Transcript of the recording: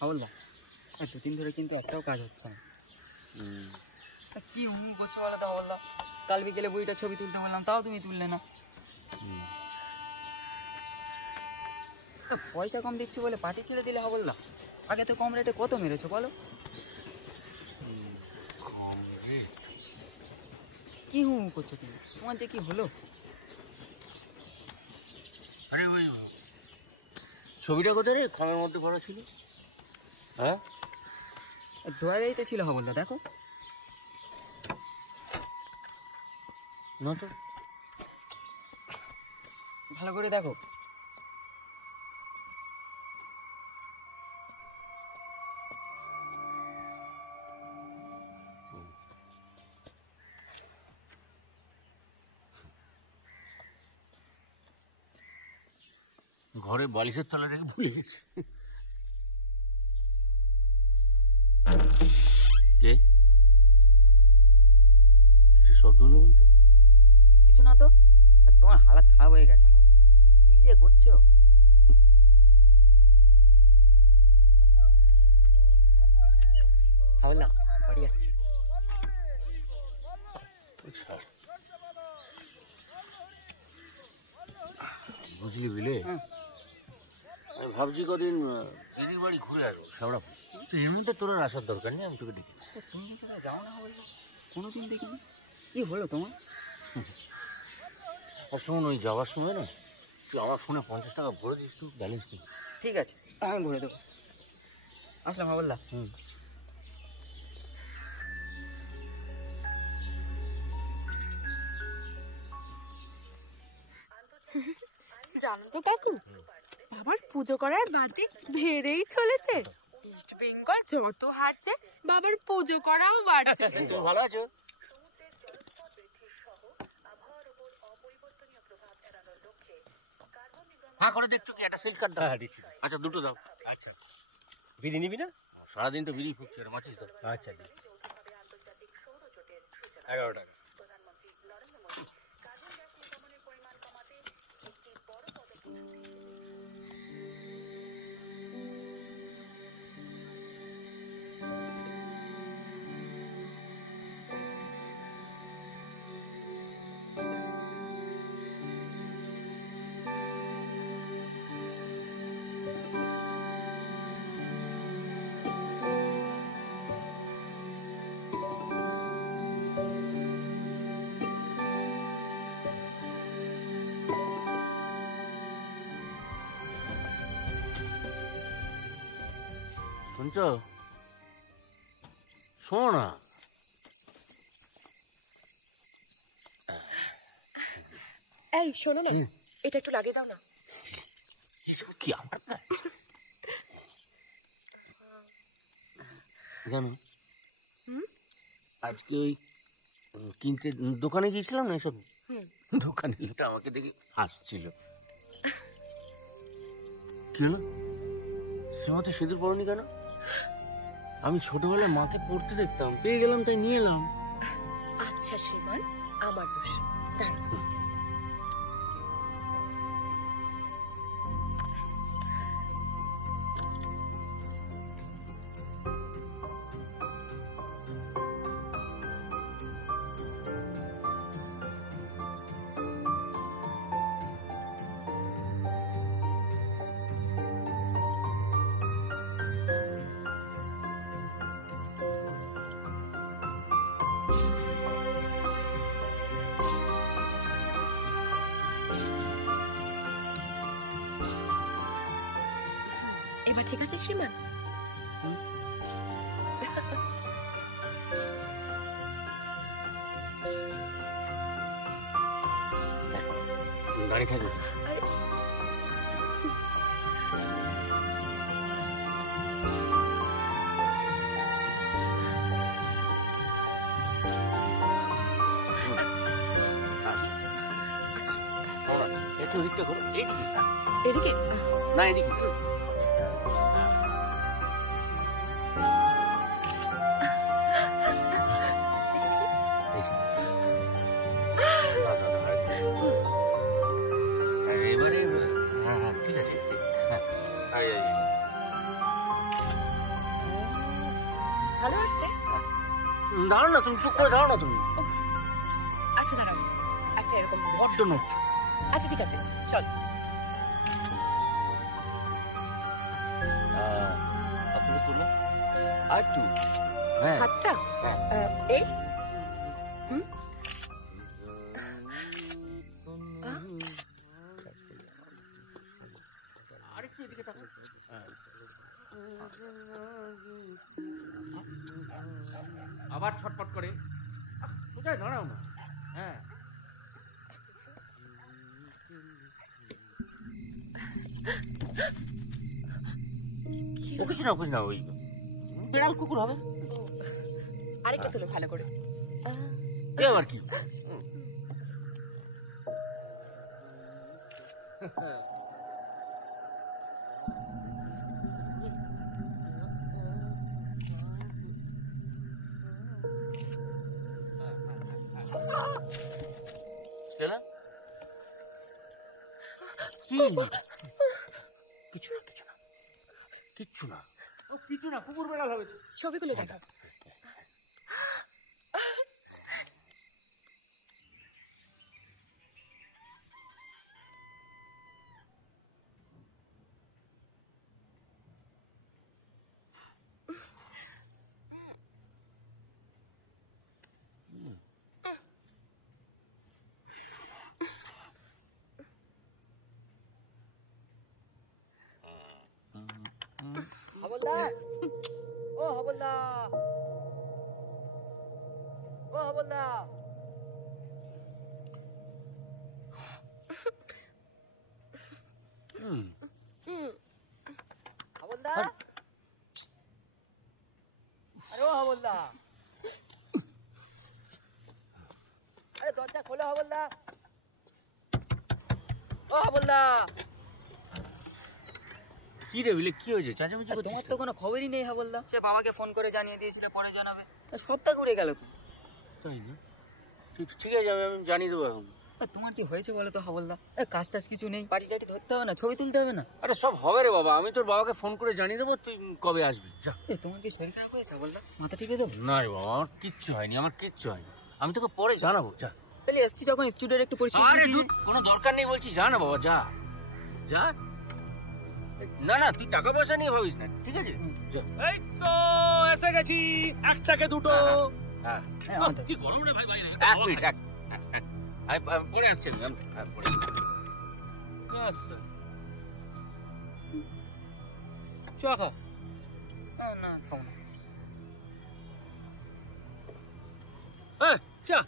হাওলদা, দুদিন ধরে কিন্তু একটাও কাজ হচ্ছে না। কি করছো বলো তো হাওলদা? কাল বিকেলে বইটা ছবি তুলতে বললাম, তাও তুমি তুললে না। পয়সা কম দিচ্ছি বলে পার্টি ছেড়ে দিলে হাওলদা? আগে তো কম রেটে কত মেরেছো বলো? কি করছো তুমি? তোমার যে কি হলো? আরে ওই ছবিটা কোথায় রে? খামের মধ্যে পড়া ছিল। হ্যাঁ, দোয়ারেই তো ছিল হাওলদা, দেখো না তো, ভালো করে দেখো। ঘরে বালিশের তলা রেখে ভুলে গেছি। কে? কিছু শব্দ হলো বলতো? কিছু না তো। তোমার হালাত খারাপ হয়ে গেছে হাওলদা, কি যে করছো? হাওলদা বাড়ি যাচ্ছে। বুঝলি বিলে, আমি ভাবছি কদিন দিদির বাড়ি ঘুরে আসবো শ্যাওড়াপুর। তো এমনিতে তোর আর আসার দরকার নেই, আমি তোকে ডেকে। তুমি কোথাও যাও না হাওলদা? কোনোদিন দেখিনি। কি হলো তোমার? আর শোন, ওই যাওয়ার সময় না তুই আমার ফোনে 50 টাকা ভরে দিস, তো ব্যালেন্স নেই। ঠিক আছে, আমি ভরে দেবো। আসলাম হাওলদা। জানো তো কাকু, বাবার পুজো করার বাদে বেড়েই চলেছে। ইস্ট বেঙ্গল যত হাঁটছে, বাবার পুজো করাও বাড়ছে। তুমি ভালো আছো? হ্যাঁ, করে দেখছো কি? একটা সিল্ক কার্ড দাও। দিচ্ছি। আচ্ছা, দুটো দাও। আচ্ছা, বিড়ি নিবি না? সারাদিন তো বিড়ি ফুটছে, মাছিস দাও। আচ্ছা, 11 টাকা। শুনছো? শোনো না, এই শোনো না, এটা একটু লাগিয়ে দাও না। কি আমার জানো, আজকে ওই কিনতে দোকানে গিয়েছিলাম না, এসব দোকানে লোকটা আমাকে দেখে হাসছিল। কি হলো? সীমাতে সিঁদুর পড়নি কেন? আমি ছোটবেলায় মাকে পড়তে দেখতাম, পেয়ে গেলাম তাই নিয়ে এলাম। আচ্ছা শ্রীমান, আমার দোষ। এবার ঠিক আছে শ্রীমান? দাঁড়িয়ে থাকবে। একটু এদিকটা করো। এইদিকে? এদিকে না, এদিকে। এবারে হ্যাঁ, ঠিক আছে। হ্যাঁ, ভালো আসছে। দাঁড়াও না তুমি, চুপ করে দাঁড়াও না তুমি। আচ্ছা দাঁড়াও, একটা এরকম হবে। বড্ড নড়ছ। আচ্ছা ঠিক আছে, চল। আপনাকে তুলো আর একটু। হ্যাঁ হাতটা এই আরেকটু এদিকে তাকাও। আবার ছটফট করে। কোথায় দাঁড়াও না। হ্যাঁ ও কিছু না, কিছু না, ওই বিড়াল কুকুর হবে। আরেকটা তুলো ভালো করে। এ আবার কি? কিছু না, কিছু না, কিচ্ছু না, কিছু না, কুকুর বেড়াল হবে। ছবিগুলো দেখা। হাবলদার, ও হাবলদার, ও হাবলদার। হাবলদার, আরে ও হাবলদার, আরে দরজা খোলো হাবলদার, ও হাবলদার। কি রে বিলে, কি হয়েছে? চাচামেচি করছিস? তোমার তো কোনো খবরই নেই হাবলদা। সে বাবাকে ফোন করে জানিয়ে দিয়েছিল পরে জানাবে, সবটা ঘুরে গেল তো। তাই না? ঠিক আছে, আমি জানিয়ে দেবো এখন। তোমার কি হয়েছে বলো তো হাবলদা? কাজ টাজ কিছু নেই, পার্টি টাটি ধরতে হবে না, ছবি তুলতে হবে না। আরে সব হবে রে বাবা, আমি তোর বাবাকে ফোন করে জানিয়ে দেবো, তুই কবে আসবি। যা। তোমার কি শরীর খারাপ হয়েছে হাবলদা? মাথা টিপে দেবো? না রে বাবা, আমার কিচ্ছু হয়নি, আমার কিচ্ছু হয়নি, আমি তোকে পরে জানাবো। যা। তাহলে এসছি যখন স্টুডিওর একটু আরে পরিস্থিতি। তুই কোনো দরকার নেই বলছি, যা না বাবা, যা যা। না না, তুই টাকা পয়সা নিয়ে ভাবিস না, ঠিক আছে? যা। এই তো এসে গেছি, একটাকে দুটো। হ্যাঁ কি গরম রে ভাই, ভাই না, এক মিনিট, আমি পরে আসছি, আমি পরে আচ্ছা চ খা। না খাও না। চা